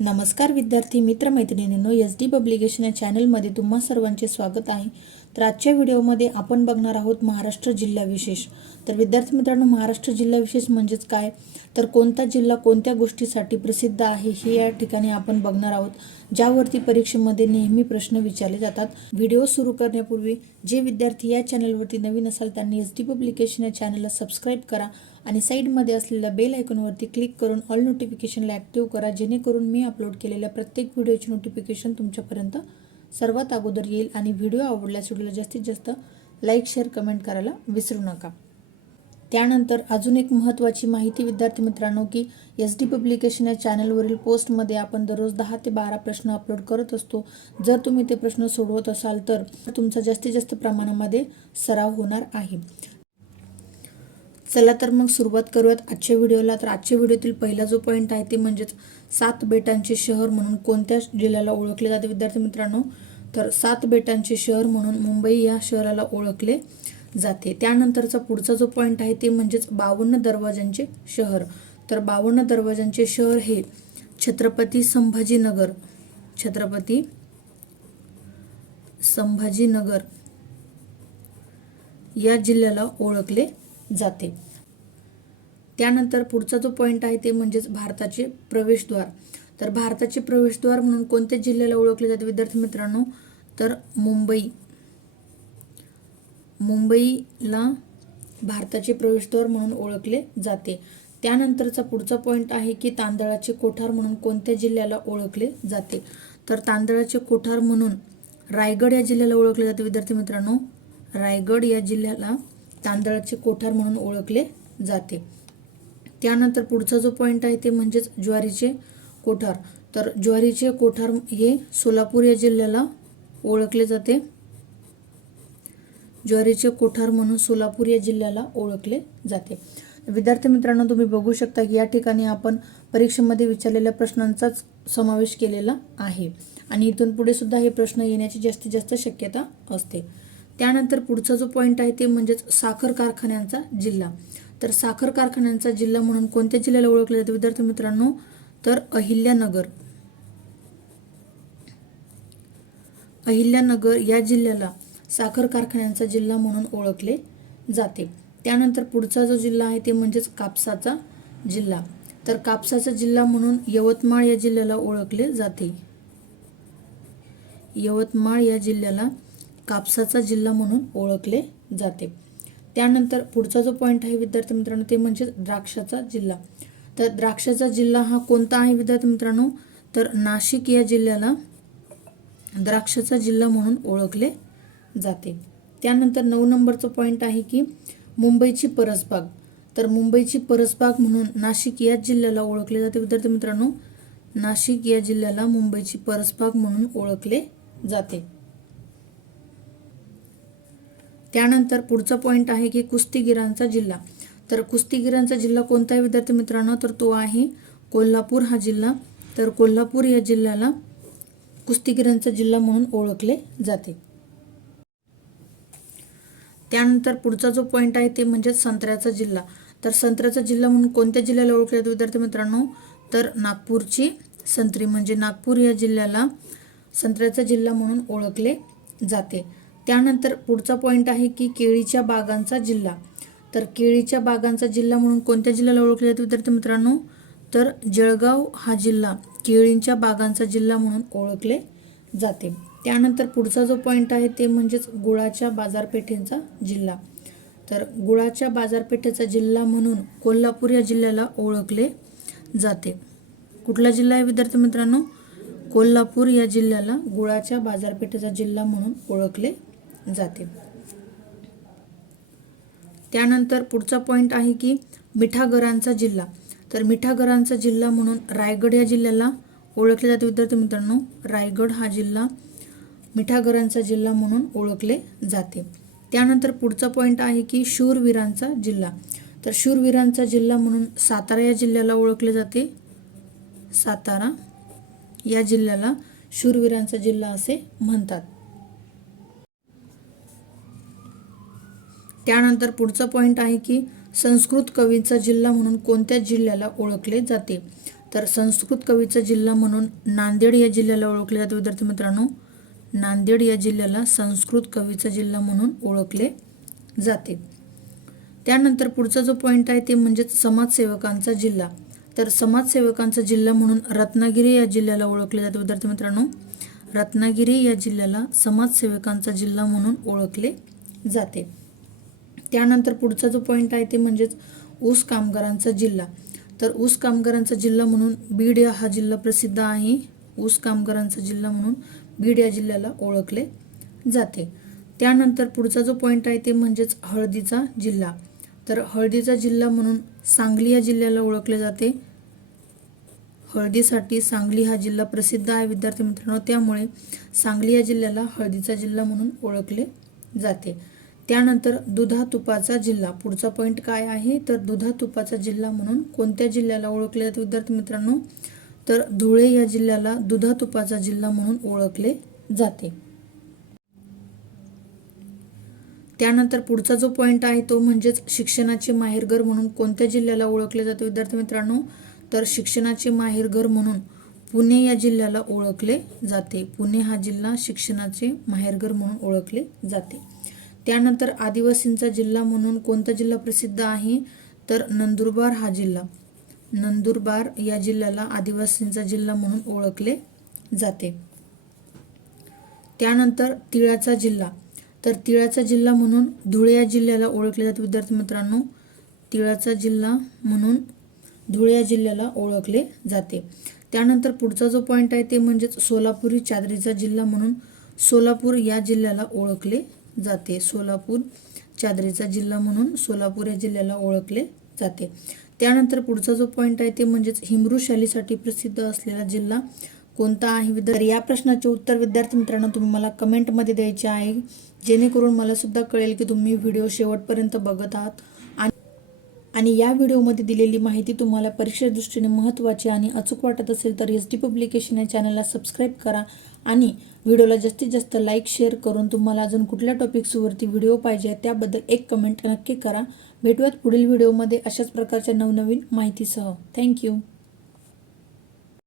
नमस्कार विद्यार्थी मित्र मैत्रिणींनो, SD पब्लिकेशन या चॅनलमध्ये तुम्हा सर्वांचे स्वागत आहे। तर आजच्या व्हिडिओमध्ये आपण बघणार आहोत महाराष्ट्र जिल्हा विशेष। तर विद्यार्थी मित्रांनो, महाराष्ट्र जिल्हा विशेष म्हणजेच काय, तर कोणता जिल्हा कोणत्या गोष्टीसाठी प्रसिद्ध आहे हे या ठिकाणी आपण बघणार आहोत, ज्यावरती परीक्षेमध्ये नेहमी प्रश्न विचारले जातात। व्हिडिओ सुरू करण्यापूर्वी जे विद्यार्थी या चॅनलवरती नवीन असाल त्यांनी SD पब्लिकेशन या चॅनलला सबस्क्राइब करा आणि साइडमध्ये असलेल्या बेल आयकॉनवरती क्लिक करून ऑल नोटिफिकेशनला ॲक्टिव्ह करा, जेणेकरून मी अपलोड केलेल्या प्रत्येक व्हिडिओची नोटिफिकेशन तुमच्यापर्यंत सर्वात अगोदर येईल। आणि व्हिडिओ आवडल्यास व्हिडिओला जास्तीत जास्त लाईक शेअर कमेंट करायला विसरू नका। त्यानंतर अजून एक महत्त्वाची माहिती विद्यार्थी मित्रांनो, की SD पब्लिकेशन या चॅनलवरील पोस्टमध्ये आपण दररोज 10 ते 12 प्रश्न अपलोड करत असतो। जर तुम्ही ते प्रश्न सोडवत असाल तर तुमचा जास्तीत जास्त प्रमाणामध्ये सराव होणार आहे। चला तर मग सुरुवात करूयात आजच्या व्हिडिओला। तर आजच्या व्हिडिओतील पहिला जो पॉईंट आहे ते म्हणजेच 7 बेटांचे शहर म्हणून कोणत्या जिल्ह्याला ओळखले जाते विद्यार्थी मित्रांनो, तर 7 बेटांचे शहर म्हणून मुंबई या शहराला ओळखले जाते। त्यानंतरचा पुढचा जो पॉईंट आहे ते म्हणजेच 52 दरवाजांचे शहर। तर 52 दरवाजांचे शहर हे छत्रपती संभाजीनगर या जिल्ह्याला ओळखले जाते। त्यानंतर पुढचा जो पॉईंट आहे ते म्हणजेच भारताचे प्रवेशद्वार। तर भारताचे प्रवेशद्वार म्हणून कोणत्या जिल्ह्याला ओळखले जाते विद्यार्थी मित्रांनो, तर मुंबईला भारताचे प्रवेशद्वार म्हणून ओळखले जाते। त्यानंतरचा पुढचा पॉईंट आहे की तांदळाचे कोठार म्हणून कोणत्या जिल्ह्याला ओळखले जाते, तर तांदळाचे कोठार म्हणून रायगड या जिल्ह्याला ओळखले जाते विद्यार्थी मित्रांनो। रायगड या जिल्ह्याला तांदळाचे कोठार म्हणून ओळखले जाते। त्यानंतर पुढचा जो पॉईंट आहे ते म्हणजेच ज्वारीचे कोठार। तर ज्वारीचे कोठार हे सोलापूर या जिल्ह्याला ओळखले जाते। ज्वारीचे कोठार म्हणून सोलापूर या जिल्ह्याला ओळखले जाते। विद्यार्थी मित्रांनो, तुम्ही बघू शकता की या ठिकाणी आपण परीक्षेमध्ये विचारलेल्या प्रश्नांचाच समावेश केलेला आहे आणि इथून पुढे सुद्धा हे प्रश्न येण्याची जास्तीत जास्त शक्यता असते। त्यानंतर पुढचा जो पॉईंट आहे ते म्हणजेच साखर कारखान्यांचा जिल्हा। तर साखर कारखान्यांचा जिल्हा म्हणून कोणत्या जिल्ह्याला ओळखले जाते विद्यार्थी मित्रांनो, तर अहिल्यानगर या जिल्ह्याला साखर कारखान्यांचा जिल्हा म्हणून ओळखले जाते। त्यानंतर पुढचा जो जिल्हा आहे ते म्हणजेच कापसाचा जिल्हा। तर कापसाचा जिल्हा म्हणून यवतमाळ या जिल्ह्याला ओळखले जाते। यवतमाळ या जिल्ह्याला कापसाचा जिल्हा म्हणून ओळखले जाते। त्यानंतर पुढचा जो पॉईंट आहे विद्यार्थी मित्रांनो ते म्हणजे द्राक्षाचा जिल्हा। तर द्राक्षाचा जिल्हा हा कोणता आहे विद्यार्थी मित्रांनो, तर नाशिक या जिल्ह्याला द्राक्षाचा जिल्हा म्हणून ओळखले जाते। त्यानंतर 9 नंबरचा पॉईंट आहे की मुंबईची परसबाग। तर मुंबईची परसबाग म्हणून नाशिक या जिल्ह्याला ओळखले जाते विद्यार्थी मित्रांनो। नाशिक या जिल्ह्याला मुंबईची परसबाग म्हणून ओळखले जाते। त्यानंतर पुढचा पॉईंट आहे की कुस्तीगिरांचा जिल्हा। तर कुस्तीगिरांचा जिल्हा कोणता आहे विद्यार्थी मित्रांनो, तर तो आहे कोल्हापूर हा जिल्हा। तर कोल्हापूर या जिल्ह्याला कुस्तीगिरांचा जिल्हा म्हणून ओळखले जाते। त्यानंतर पुढचा जो पॉईंट आहे ते म्हणजे संत्र्याचा जिल्हा। तर संत्र्याचा जिल्हा म्हणून कोणत्या जिल्ह्याला ओळखले जाते विद्यार्थी मित्रांनो, तर नागपूरची संत्री म्हणजे नागपूर या जिल्ह्याला संत्र्याचा जिल्हा म्हणून ओळखले जाते। त्यानंतर पुढचा पॉईंट आहे की केळीच्या बागांचा जिल्हा। तर केळीच्या बागांचा जिल्हा म्हणून कोणत्या जिल्ह्याला ओळखले जाते विद्यार्थी मित्रांनो, तर जळगाव हा जिल्हा केळींच्या बागांचा जिल्हा म्हणून ओळखले जाते। त्यानंतर पुढचा जो पॉईंट आहे ते म्हणजेच गुळाच्या बाजारपेठेचा जिल्हा। तर गुळाच्या बाजारपेठेचा जिल्हा म्हणून कोल्हापूर या जिल्ह्याला ओळखले जाते। कुठला जिल्हा आहे विद्यार्थी मित्रांनो, कोल्हापूर या जिल्ह्याला गुळाच्या बाजारपेठेचा जिल्हा म्हणून ओळखले जाते। त्यानंतर पुढचा पॉईंट आहे की मिठागरांचा जिल्हा। तर मिठागरांचा जिल्हा म्हणून रायगड या जिल्ह्याला ओळखले जाते विद्यार्थी मित्रांनो। रायगड हा जिल्हा मिठागरांचा जिल्हा म्हणून ओळखले जाते। त्यानंतर पुढचा पॉईंट आहे की शूरवीरांचा जिल्हा। तर शूरवीरांचा जिल्हा म्हणून सातारा या जिल्ह्याला ओळखले जाते। सातारा या जिल्ह्याला शूरवीरांचा जिल्हा असे म्हणतात। त्यानंतर पुढचा पॉईंट आहे की संस्कृत कवींचा जिल्हा म्हणून कोणत्या जिल्ह्याला ओळखले जाते, तर संस्कृत कवीचा जिल्हा म्हणून नांदेड या जिल्ह्याला ओळखले जाते विद्यार्थी मित्रांनो. नांदेड या जिल्ह्याला संस्कृत कवीचा जिल्हा म्हणून ओळखले जाते. त्यानंतर पुढचा जो पॉईंट आहे ते म्हणजे समाजसेवकांचा जिल्हा. तर समाजसेवकांचा जिल्हा म्हणून रत्नागिरी या जिल्ह्याला ओळखले जाते विद्यार्थी मित्रांनो. रत्नागिरी या जिल्ह्याला समाजसेवकांचा जिल्हा म्हणून ओळखले जाते. त्यानंतर पुढचा जो पॉईंट आहे ते म्हणजेच ऊस कामगारांचा जिल्हा. तर ऊस कामगारांचा जिल्हा म्हणून बीड हा जिल्हा प्रसिद्ध आहे. ऊस कामगारांचा जिल्हा म्हणून बीड या जिल्ह्याला ओळखले जाते. त्यानंतर पुढचा जो पॉईंट आहे ते म्हणजेच हळदीचा जिल्हा. तर हळदीचा जिल्हा म्हणून सांगली या जिल्ह्याला ओळखले जाते. हळदीसाठी सांगली हा जिल्हा प्रसिद्ध आहे विद्यार्थी मित्रांनो, त्यामुळे सांगली या जिल्ह्याला हळदीचा जिल्हा म्हणून ओळखले जाते. त्यानंतर दुधा तुपाचा जिल्हा. पुढचा पॉईंट काय आहे तर दुधा तुपाचा जिल्हा म्हणून कोणत्या जिल्ह्याला ओळखले जाते विद्यार्थी मित्रांनो, तर धुळे या जिल्ह्याला दुधा तुपाचा जिल्हा म्हणून ओळखले जाते. त्यानंतर पुढचा जो पॉईंट आहे तो म्हणजेच शिक्षणाचे माहेरघर म्हणून कोणत्या जिल्ह्याला ओळखले जाते विद्यार्थी मित्रांनो, तर शिक्षणाचे माहेरघर म्हणून पुणे या जिल्ह्याला ओळखले जाते. पुणे हा जिल्हा शिक्षणाचे माहेरघर म्हणून ओळखले जाते. त्यानंतर आदिवासींचा जिल्हा म्हणून कोणता जिल्हा प्रसिद्ध आहे तर नंदुरबार हा जिल्हा. नंदुरबार या जिल्ह्याला आदिवासींचा जिल्हा म्हणून ओळखले जाते. त्यानंतर तिळाचा जिल्हा. तर तिळाचा जिल्हा म्हणून धुळे या जिल्ह्याला ओळखले जाते विद्यार्थी मित्रांनो. तिळाचा जिल्हा म्हणून धुळे या जिल्ह्याला ओळखले जाते. त्यानंतर पुढचा जो पॉईंट आहे ते म्हणजेच सोलापुरी चादरीचा जिल्हा म्हणून सोलापूर या जिल्ह्याला ओळखले जाते. सोलापूर चादरीचा जिल्हा म्हणून सोलापूर या जिल्ह्याला ओळखले जाते. त्यानंतर पुढचा जो पॉईंट आहे ते म्हणजेच हिमरू शालीसाठी प्रसिद्ध असलेला जिल्हा कोणता आहे विद्यार्थी. या प्रश्नाचे उत्तर विद्यार्थी मित्रांनो तुम्ही मला कमेंटमध्ये द्यायचे आहे, जेणेकरून मला सुद्धा कळेल की तुम्ही व्हिडिओ शेवटपर्यंत बघत आहात आणि या व्हिडिओमध्ये दिलेली माहिती तुम्हाला परीक्षे दृष्टीने महत्त्वाची आणि अचूक वाटत असेल तर SD पब्लिकेशन या चॅनलला सबस्क्राईब करा आणि व्हिडिओला जास्तीत जास्त लाईक शेअर करून तुम्हाला अजून कुठल्या टॉपिक्सवरती व्हिडिओ पाहिजे त्याबद्दल एक कमेंट नक्की करा. भेटूयात पुढील व्हिडिओमध्ये अशाच प्रकारच्या नवनवीन माहितीसह. थँक्यू.